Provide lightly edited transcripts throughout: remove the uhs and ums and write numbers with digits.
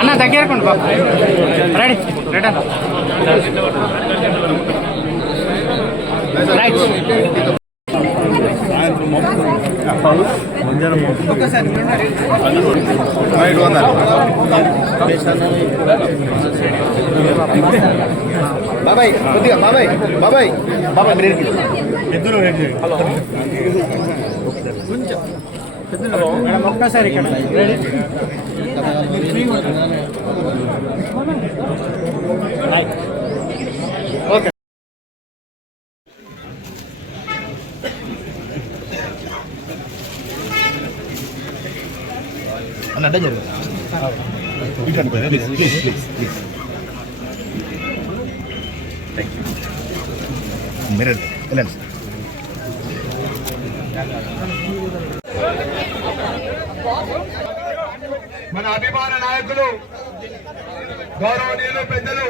అన్న దగ్గరకండి బాబు ready return బాబాయ్ కొద్దిగా బాబాయ్ బాబాయ్ బాబాయ్ మీరు ఇద్దరు ఒక్కసారి ఇక్కడ ఓకే అన్న అడ్డం జరుగు ప్లీజ్ మీరు వెళ్ళండి. మన అభిమాన నాయకులు గౌరవనీయులు పెద్దలు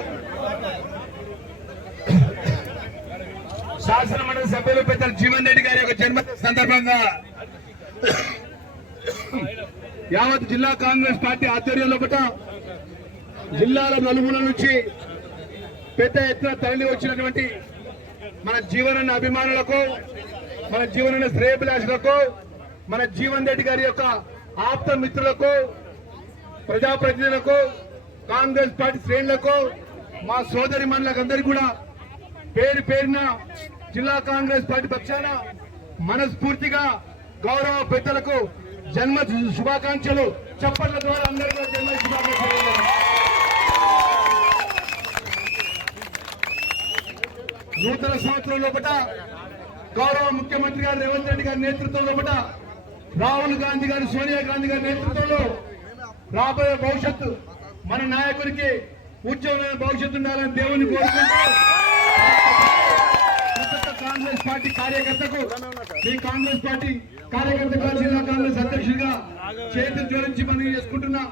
శాసనమండలి సభ్యులు పెద్దలు జీవన్ రెడ్డి గారి యొక్క జన్మదిన సందర్భంగా యావత్ జిల్లా కాంగ్రెస్ పార్టీ ఆధ్వర్యంలో జిల్లాల నలుమూల నుంచి పెద్ద ఎత్తున తరలి వచ్చినటువంటి మన జీవనన్న అభిమానులకు, మన జీవనన్న శ్రేయభిలాషులకు, మన జీవన్ రెడ్డి గారి యొక్క ఆప్త మిత్రులకు, ప్రజాప్రతినిధులకు, కాంగ్రెస్ పార్టీ శ్రేణులకు, మా సోదరి మనులందరికీ కూడా పేరు పేరున జిల్లా కాంగ్రెస్ పార్టీ పక్షాన మనస్ఫూర్తిగా గౌరవ పెద్దలకు జన్మ శుభాకాంక్షలు చప్పట్ల ద్వారా అందరికీ జన్మ శుభాకాంక్షలు. నూతన సంవత్సరం లోపల గౌరవ ముఖ్యమంత్రి గారు రేవంత్ రెడ్డి గారి నేతృత్వంలో రాహుల్ గాంధీ గారు, సోనియా గాంధీ గారి నేతృత్వంలో రాబోయే భవిష్యత్తు మన నాయకుడికి ఉజ్వలమైన భవిష్యత్తు ఉండాలని దేవుని కోరుకుంటూ కాంగ్రెస్ పార్టీ కార్యకర్తకు, ఈ కాంగ్రెస్ పార్టీ కార్యకర్తగా జిల్లా కాంగ్రెస్ అధ్యక్షుడిగా చేతులు జోడించి మనం చేసుకుంటున్నా.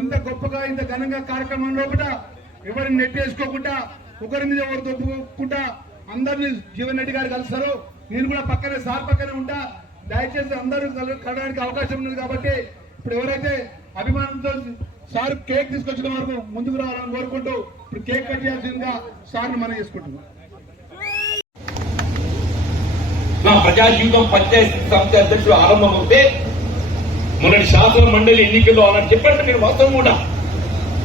ఇంత గొప్పగా ఇంత ఘనంగా కార్యక్రమం లోపల ఎవరిని నెట్టేసుకోకుండా, ఒకరి మీద ఒకరు తొప్పుకోకుండా అందరినీ జీవన్ రెడ్డి గారు కలుస్తారు. నేను కూడా పక్కనే సార్ పక్కనే ఉంటా. దయచేసి అందరూ కలవడానికి అవకాశం ఉంది కాబట్టి ఇప్పుడు ఎవరైతే అభిమానంతో సార్ కేక్ తీసుకొచ్చిన వరకు ముందుకు రావాలని కోరుకుంటూ ఇప్పుడు కేక్ కట్ చేయాల్సిందిగా సార్ని మనం చేసుకుంటున్నాం. నా ప్రజా జీవితం పంచాయతీ సంస్థ అధ్యక్షుడు ఆరంభమవుతే మొన్నటి శాసన మండలి ఎన్నికల్లో అన్నట్టు చెప్పండి. మీరు వాస్తవం కూడా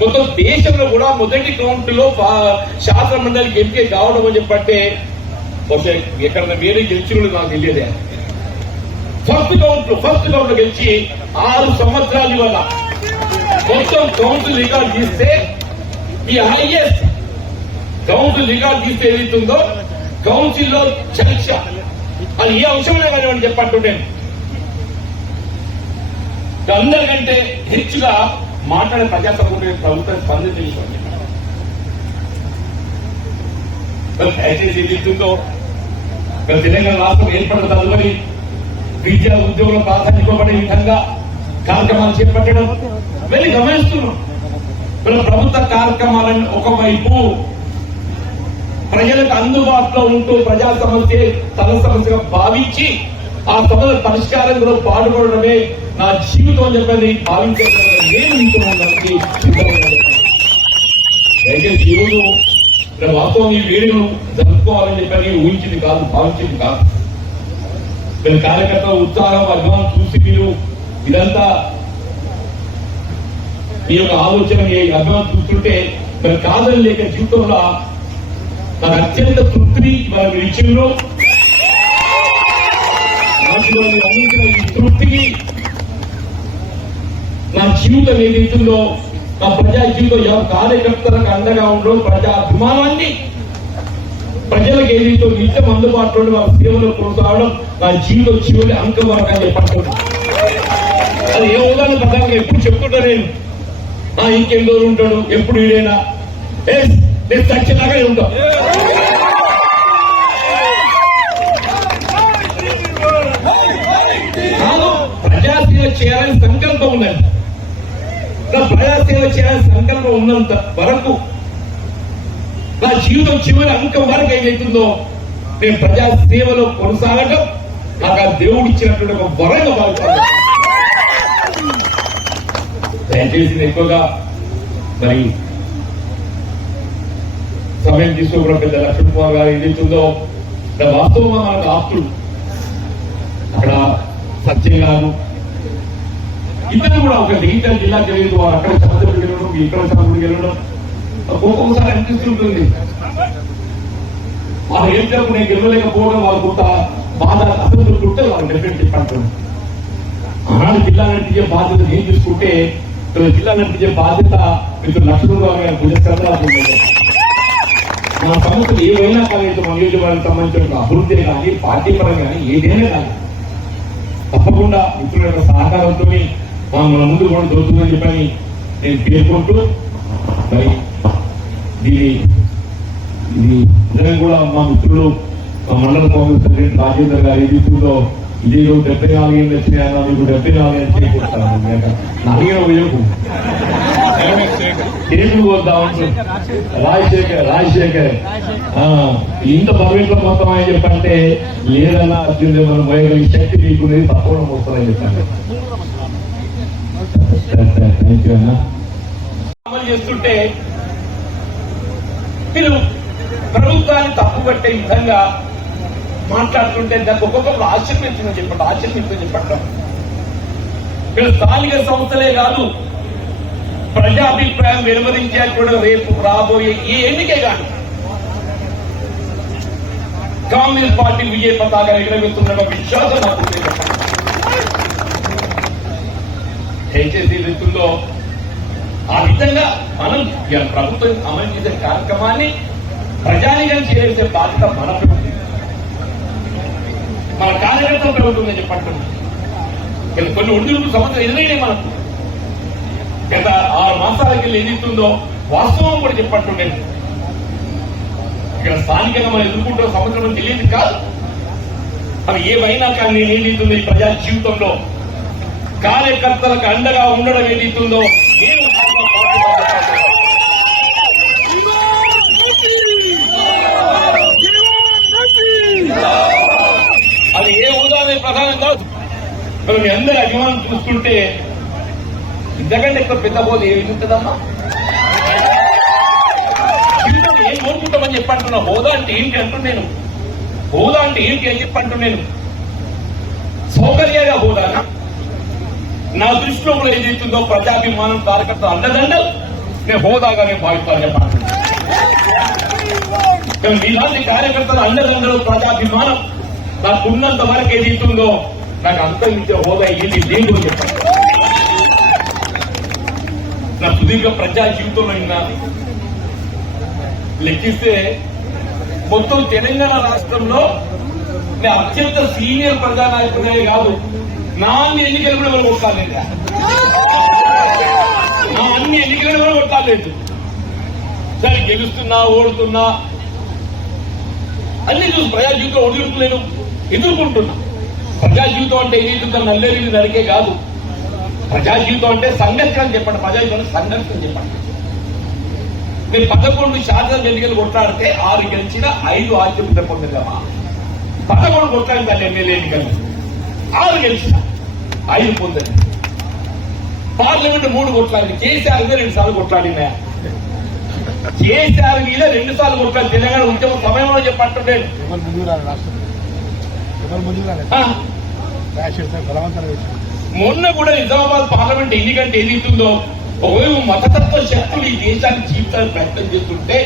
మొత్తం దేశంలో కూడా మొదటి కౌంట్ లో శాసన మండలికి ఎంపిక కావడం అని చెప్పంటే ఎక్కడ వేరే గెలిచిన నాకు తెలియదే. ఫస్ట్ కౌంట్ లో గెలిచి 6 సంవత్సరాల వల్ల మొత్తం కౌన్సిల్ రికార్డు తీస్తే ఈ హైయెస్ట్ కౌన్సిల్ రికార్డు తీస్తే ఏదైతుందో కౌన్సిల్ లో చర్చ అది ఏ అంశంలో కానివ్వండి చెప్పంటుంటాను. అందరికంటే హెచ్చుగా మాట్లాడే ప్రజాసభ ప్రభుత్వం స్పందించండి. దయచేసి ఏదైతుందో తెలంగాణ రాష్ట్రం ఏర్పడిన తదుపరి విద్యా ఉద్యోగుల ప్రాధాన్యపడే విధంగా కార్యక్రమాలు చేపట్టడం వెళ్ళి గమనిస్తున్నాం. ప్రభుత్వ కార్యక్రమాలను ఒకవైపు ప్రజలకు అందుబాటులో ఉంటూ ప్రజా సమస్య తన సమస్యగా భావించి ఆ సమస్య పరిష్కారం కూడా పాల్గొనడమే నా జీవితం అని చెప్పని భావించే దయచేసి ఈరోజు వాస్తవం ఈ వేడుకను జరుపుకోవాలని చెప్పని ఊహించింది కాదు, భావించింది కాదు. మీరు కార్యకర్తల ఉత్సాహం అభిమానం చూసి మీరు ఇదంతా మీ యొక్క ఆలోచన అభిమానం చూస్తుంటే మరి కాదని లేక జీవితంలో నాకు అత్యంత తృప్తిని మన విషయంలో అందించిన తృప్తికి నా జీవితం ఏదైతుందో నా ప్రజా జీవితం ఎవరు కార్యకర్తలకు అండగా ఉండడం ప్రజా అభిమానాన్ని ప్రజలకు ఏదైతే నిత్యం అందుబాటులో వాళ్ళ సేవలో కొనసాగడం నా జీవితం చివరి అంకం వరకు అని చెప్పంటున్నాను. అది ఏ ఉదాహరణ ప్రధానంగా ఎప్పుడు చెప్తుంటా నేను ఇంకెన్ని రోజులు ఉంటాడు ఎప్పుడు వీడైనా నేను సత్యలాగానే ఉంటాను. ప్రజాసేవ చేయాలని సంకల్పం ఉన్నది. నా ప్రజాసేవ చేయాలని సంకల్పం ఉన్నంత వరకు నా జీవితం చివరి అంకం వరకు ఏదైతుందో నేను ప్రజా సేవలో కొనసాగడం నాకు ఆ దేవుడు ఇచ్చినటువంటి ఒక వరంగా భావిస్తాను. దయచేసి ఎక్కువగా మరి సమయం తీసుకోవడం పెద్ద లక్ష్మణ్ కుమార్ గారు ఏదైతుందో వాస్తవంగా మనకు ఆప్తుడు అక్కడ సత్యం గారు ఇద్దరు కూడా ఒక డిజిటల్ జిల్లాకి వెళ్ళి వారు అక్కడ చంద్రుడికి వెళ్ళడం ఇక్కడ చంద్రుడికి వెళ్ళడం ఒక్కొక్కసారి అనిపిస్తుంటుంది. వాళ్ళు ఏం చెప్పు నేను గెలవలేకపోవడం వాళ్ళు కొంత బాధ అసంతృప్తి ఉంటే వాళ్ళు డెఫినెట్ చెప్పంటారు. ఆనాడు జిల్లా నడిపించే బాధ్యత నేను తీసుకుంటే జిల్లా నడిపించే బాధ్యత మీకు లక్ష్మణ్ గారు భుజస్కంధాలు మన సమస్యలు ఏవైనా కాలేదు మన నియోజకవర్గానికి సంబంధించిన అభివృద్ధి కానీ పార్టీ పరంగా కానీ ఏదైనా కానీ తప్పకుండా మిత్రుల యొక్క సహకారంతో మన ముందు కూడా దొరుకుతుందని చెప్పని నేను పేర్కొంటూ మరి ఇది నిజంగా కూడా మా మిత్రులు మా మండల కాంగ్రెస్ ప్రెసిడెంట్ రాజేందర్ గారు ఏదైతుందో ఇదే 74 ఏళ్ళు వచ్చినాయన్నా మీకు 74 ఏళ్ళు చేకూరుతాను నాలుగేళ్ళ వేయకు కేసులు పోద్దామంటు రాజశేఖర్ ఇంత బరువులో మొత్తం అని చెప్పంటే లేదన్నా అర్జునుడే మనం పోయగలిగే శక్తి మీకునేది తప్పకుండా వస్తుందని చెప్పండి. థ్యాంక్ యూ అన్న. అమలు చేస్తుంటే మీరు ప్రభుత్వాన్ని తప్పుపట్టే విధంగా మాట్లాడుతుంటే దానికి ఒక్కొక్కరు ఆశ్చర్యించమని చెప్పండి. మీరు స్థానిక సంస్థలే కాదు ప్రజాభిప్రాయం వెలువరించాక కూడా రేపు రాబోయే ఈ ఎన్నికే కాదు కాంగ్రెస్ పార్టీ విజయ పతాక ఎగరవేస్తున్న విశ్వాసం నాకు దయచేసి రీతుల్లో ఆ విధంగా మనం ప్రభుత్వం అమలు చేసే కార్యక్రమాన్ని ప్రజానికం చేసే బాధ్యత మన ప్రభుత్వం మన కార్యకర్తల ప్రభుత్వం చెప్పంటున్నాం. కొన్ని ఒడిదుడుకు సమస్యలు ఎదురైనాయి మనకు గత 6 మాసాలకి ఏదైతుందో వాస్తవం కూడా చెప్పట్టుండేది. ఇక్కడ స్థానికంగా మనం ఎదుర్కొంటున్న సమస్యలు తెలియదు కాదు. అవి ఏవైనా కానీ నేను ఏదైతుందో ఈ ప్రజా జీవితంలో కార్యకర్తలకు అండగా ఉండడం ఏదైతుందో నేను అది ఏ హోదానే ప్రధానం కాదు. మరి మీ అందరి అభిమానం చూస్తుంటే ఇంతకంటే ఎక్కువ పెద్ద బోధ ఏమి ఉంటుందమ్మా? జీవితం ఏం కోరుకుంటామని చెప్పంటున్నా. హోదా అంటే ఏంటి అంటున్నాను. హోదా అంటే ఏంటి అని చెప్పంటున్నాను. సౌకర్యంగా హోదానా? నా దృష్టిలో కూడా ఏదైతుందో ప్రజాభిమానం కార్యకర్త అండదండలు నేను హోదాగా నేను భావిస్తాను చెప్పండి. మీలాంటి కార్యకర్తల అండదండలు ప్రజాభిమానం నాకు ఉన్నంత వరకు ఏదైతుందో నాకు అంతరించే హోదా ఏంటి లేదు అని చెప్పండి. నా సుదీర్ఘ ప్రజా జీవితంలో అయినా లెక్కిస్తే మొత్తం తెలంగాణ రాష్ట్రంలో నేను అత్యంత సీనియర్ ప్రజానాయకుడే కాదు నా అన్ని ఎన్నికలు కూడా మనం కొట్టాలేదు. నా అన్ని ఎన్నికలు కూడా కొట్టాలేదు. సరే గెలుస్తున్నా ఓడుతున్నా అన్ని చూసి ప్రజా జీవితం ఒడిదుడుకులేను ఎదుర్కొంటున్నా. ప్రజా జీవితం అంటే ఏదైతుందో నల్లేరు నరికే కాదు. ప్రజా జీవితం అంటే సంఘర్షణ చెప్పండి. ప్రజా జీవితం సంఘర్షణ చెప్పండి. నేను 11 శాతం ఎన్నికలు కొట్లాడితే 6 గెలిచిన 5 ఆశ్చర్య పొందగలమా? 11 కొట్లాడింది ఎమ్మెల్యే ఎన్నికలు 6 గెలిచిన 5 పొందని. పార్లమెంట్ 3 కొట్లాడింది. కేసీఆర్ మీద 2 సార్లు కొట్లాడినా. కేసీఆర్ మీద 2 సార్లు కొట్లాడి తెలంగాణ ఉద్యమ సమయంలో చెప్పంటుండే మొన్న కూడా నిజామాబాద్ పార్లమెంట్ ఎన్నికంటే ఏదైతుందో ఒకవేళ మతతత్వ శక్తులు ఈ దేశాన్ని జీవితాన్ని ప్రయత్నం చేస్తుంటే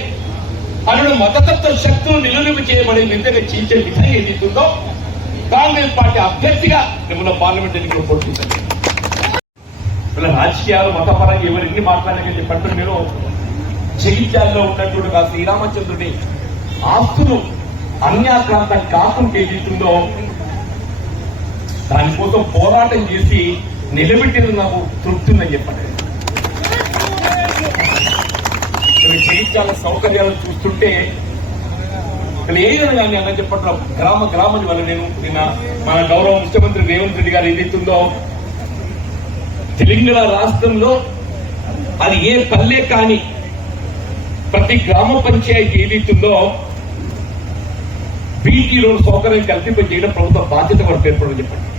అక్కడ మతతత్వ శక్తులు నిలువరింపు చేయబడే విధంగా చేసే విధంగా ఏదైతుందో కాంగ్రెస్ పార్టీ అభ్యర్థిగా మిమ్మల్ని పార్లమెంట్ ఎన్నికలు పోటీ చేశాను. వీళ్ళ రాజకీయాలు మతపరంగా ఎవరు ఎన్ని మాట్లాడారని చెప్పంటే మీరు జగిత్యాలలో ఉన్నటువంటి ఆ శ్రీరామచంద్రుడి ఆస్తులు అన్యాక్రాంతం కాకుండా ఏదైతుందో దానికోసం పోరాటం చేసి నిలబెట్టేది నాకు తృప్తి ఉందని చెప్పండి. జగిత్యాల సౌకర్యాలను చూస్తుంటే ఏదైనా కానీ అన్న చెప్పట్ల గ్రామం వల్ల నేను నిన్న మన గౌరవ ముఖ్యమంత్రి రేవంత్ రెడ్డి గారు ఏదైతుందో తెలంగాణ రాష్ట్రంలో అది ఏ పల్లె కాని ప్రతి గ్రామ పంచాయతీ ఏదైతుందో బీటీ రోడ్ సౌకర్యం కల్పింపజేయడం ప్రభుత్వ బాధ్యత కూడా పేర్కొనని చెప్పండి.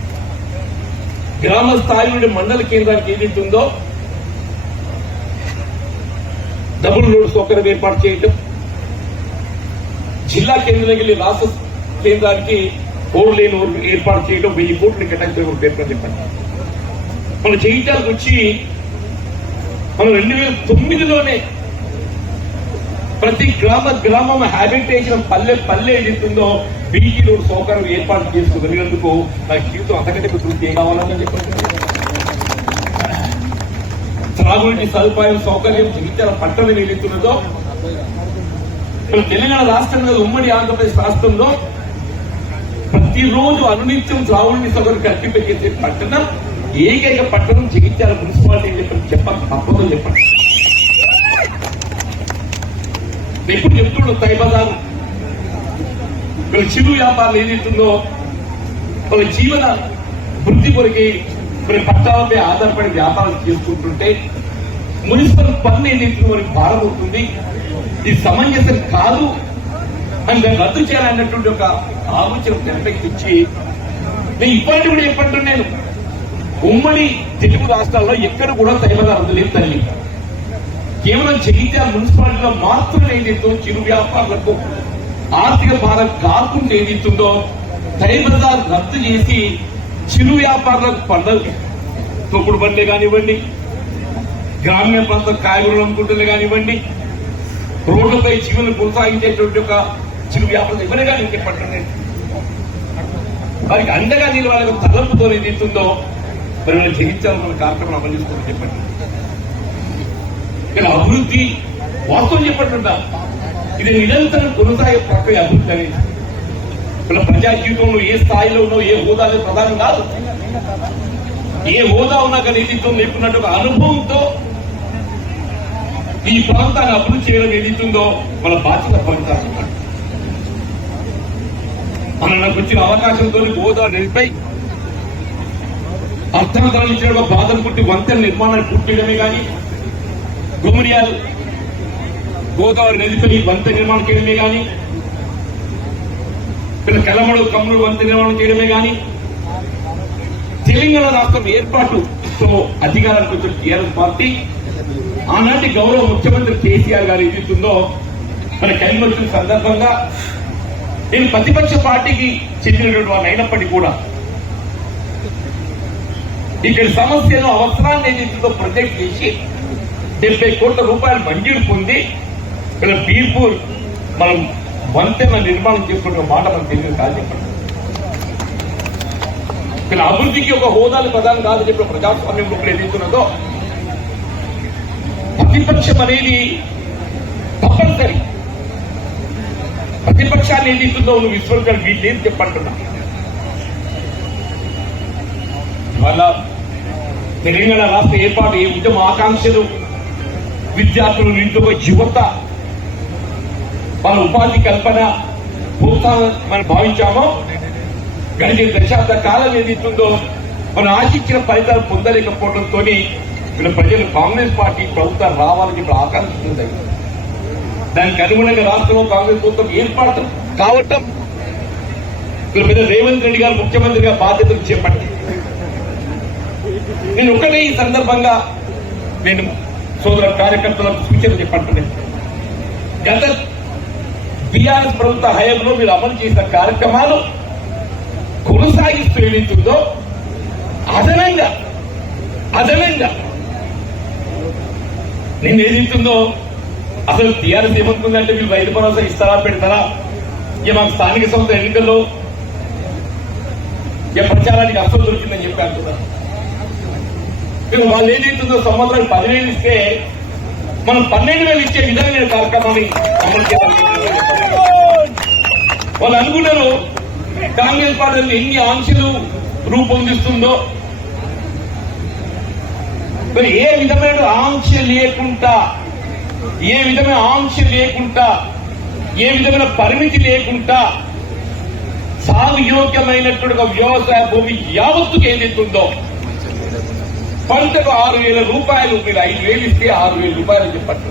గ్రామ స్థాయి నుండి మండల కేంద్రానికి ఏదైతుందో డబుల్ రోడ్ సౌకర్యం ఏర్పాటు చేయడం, జిల్లా కేంద్రానికి వెళ్లి రాష్ట్ర కేంద్రానికి 4 లేన్ ఏర్పాటు చేయడం, 1000 కోట్లు కేటాయించడం పేర్కొని చెప్పండి. మన జగిత్యాలకు వచ్చి మనం 2009లోనే ప్రతి గ్రామం హ్యాబిటేషన్ పల్లె ఏదైతుందో బీటీ రోడ్ సౌకర్యం ఏర్పాటు చేసుకున్నందుకు నా జీవితం అంతకంటే తృప్తి ఏం కావాలని చెప్పండి. త్రాగునీటి సదుపాయం సౌకర్యం జగిత్యాల పట్టణం ఏదైతున్నదో తెలంగాణ రాష్ట్రంలో ఉమ్మడి ఆంధ్రప్రదేశ్ రాష్ట్రంలో ప్రతిరోజు అనునిత్యం త్రాగునీటి సౌకర్యం కల్పింపజేసే పట్టణం ఏకైక పట్టణం జగిత్యాల మున్సిపాలిటీ చెప్పండి తప్పదని చెప్పండి. ఎప్పుడు చెప్తుండో తైబజారు వీళ్ళ చిరు వ్యాపారాలు ఏదైతుందో వాళ్ళ జీవన వృద్ధి కొరికి కొన్ని పట్టాలపై ఆధారపడి వ్యాపారం చేసుకుంటుంటే మున్సిపల్ పన్ను ఏదైతుందో మనకి భారం అవుతుంది, ఇది సమంజసం కాదు అని దాన్ని రద్దు చేయాలన్నటువంటి ఒక ఆలోచన తెరపెక్కించి నేను ఇప్పటి కూడా చెప్పంటున్నాను, ఉమ్మడి తెలుగు రాష్ట్రాల్లో ఎక్కడ కూడా తైబజారు అందులేదు తల్లి. కేవలం జగిత్యాల మున్సిపాలిటీలో మాత్రమే ఏదైతే చిరు వ్యాపారులకు ఆర్థిక భారం కాకుండా ఏదైతుందో తైబజార్ రద్దు చేసి చిరు వ్యాపారులకు పండుగ తొక్కుడు బండ్లే కానివ్వండి, గ్రామీణ ప్రాంతం కాయగూరలు అమ్ముకుంటుండే కానివ్వండి, రోడ్లపై జీవనం కొనసాగించేటువంటి ఒక చిరు వ్యాపారం ఎవరే కానీ చెప్పండి వారికి అండగా నిలవాళ్ళ తలంపుతో ఏదైతుందో మరి మనం జగించాలన్న కార్యక్రమం అమలు చేసుకోమని చెప్పండి. ఇక్కడ అభివృద్ధి వాస్తవం చెప్పట్టున్నా ఇది నిరంతరం కొనసాగే ప్రక్రియ అభివృద్ధి అనేది. ఇక్కడ ప్రజా జీవితంలో ఏ స్థాయిలో ఉన్నో ఏ హోదాలో ప్రధానం కాదు, ఏ హోదా ఉన్నా కానీ ఏదైతుందో లేకున్నట్టు ఒక అనుభవంతో ఈ ప్రాంతాన్ని అభివృద్ధి చేయడం ఏదైతుందో మన బాధ్యత ఫలితాలు. మనకు వచ్చిన అవకాశంతో హోదా నదిపై అర్థాంతరాలు ఇచ్చిన బాధలు పుట్టి వంతెన నిర్మాణాన్ని పూర్తి చేయడమే కానీ, గుమ్మడియాల్ గోదావరి నదిపై వంతెన నిర్మాణం చేయడమే కానీ, కలమడు కమ్ముడు వంతెన నిర్మాణం చేయడమే కానీ, తెలంగాణ రాష్ట్రం ఏర్పాటుతో అధికారానికి వచ్చిన టీఆర్ఎస్ పార్టీ ఆనాటి గౌరవ ముఖ్యమంత్రి కేసీఆర్ గారు ఏదైతుందో మన కలిగి వచ్చిన సందర్భంగా నేను ప్రతిపక్ష పార్టీకి చెందినటువంటి వారు అయినప్పటికీ కూడా ఇక్కడ సమస్యను అవసరాన్ని ఏదైతుందో ప్రొజెక్ట్ చేసి 70 కోట్ల రూపాయలు మంజూరు పొంది ఇక్కడ బీర్పూర్ మనం వంతెన నిర్మాణం చేసుకున్న మాట మనకు తెలియదు కాదు చెప్పండి. ఇక్కడ అభివృద్ధికి ఒక హోదాలు ప్రధానం కాదు చెప్పిన ప్రజాస్వామ్యం లోపల ఏదైతున్నదో ప్రతిపక్షం అనేది తప్పనిసరి. ప్రతిపక్షాన్ని ఏదైతుందో నువ్వు విశ్వవిద్యాలయం వీళ్ళేం చెప్పంటున్నా వాళ్ళ తెలంగాణ రాష్ట్ర ఏర్పాటు ఏ ఉద్యమ ఆకాంక్షలు విద్యార్థులు నిండుగా యువత వాళ్ళ ఉపాధి కల్పన ప్రోత్సాహం మనం భావించామో గడిచిన దశాబ్ద కాలం ఏదైతుందో మనం ఆశించిన ఫలితాలు పొందలేకపోవడంతో వీళ్ళ ప్రజలు కాంగ్రెస్ పార్టీ ప్రభుత్వం రావాలని ఇప్పుడు ఆకాంక్షిస్తుంది. దానికి అనుగుణంగా రాష్ట్రంలో కాంగ్రెస్ ప్రభుత్వం ఏర్పాటు కావటం వీళ్ళ పెద్ద రేవంత్ రెడ్డి గారు ముఖ్యమంత్రిగా బాధ్యతలు చేపట్టి నేను ఒకటే ఈ సందర్భంగా నేను సోదర కార్యకర్తలకు సూచన చెప్పంటున్నాను. గత టీఆర్ఎస్ ప్రభుత్వ హయాంలో మీరు అమలు చేసిన కార్యక్రమాలు కొనసాగిస్తూ ఏదైతుందో అదనంగా నేను ఏదైతుందో అసలు టీఆర్ఎస్ ఏమనుకుందంటే వీళ్ళు రైతు భరోసా ఇస్తారా పెడతారా, ఇక మాకు స్థానిక సంస్థ ఎన్నికల్లో ప్రచారానికి అస్సలు దొరికిందని చెప్పి అంటున్నారు. వాళ్ళు ఏదైతుందో సంవత్సరానికి 10,000 ఇస్తే మనం 12,000 ఇచ్చే విధంగా కార్యక్రమాన్ని అమలు చేయాలి. వాళ్ళు అనుకున్నారు కాంగ్రెస్ పార్టీ ఎన్ని ఆంక్షలు రూపొందిస్తుందో, మరి ఏ విధమైన ఆంక్ష లేకుండా, ఏ విధమైన ఆంక్ష లేకుండా, ఏ విధమైన పరిమితి లేకుండా సాగు యోగ్యమైనటువంటి వ్యవసాయ భూమి యావత్తుకు ఏదైతుందో పంటకు 6,000 రూపాయలు, మీరు 5,000 ఇస్తే 6,000 రూపాయలు చెప్పండి.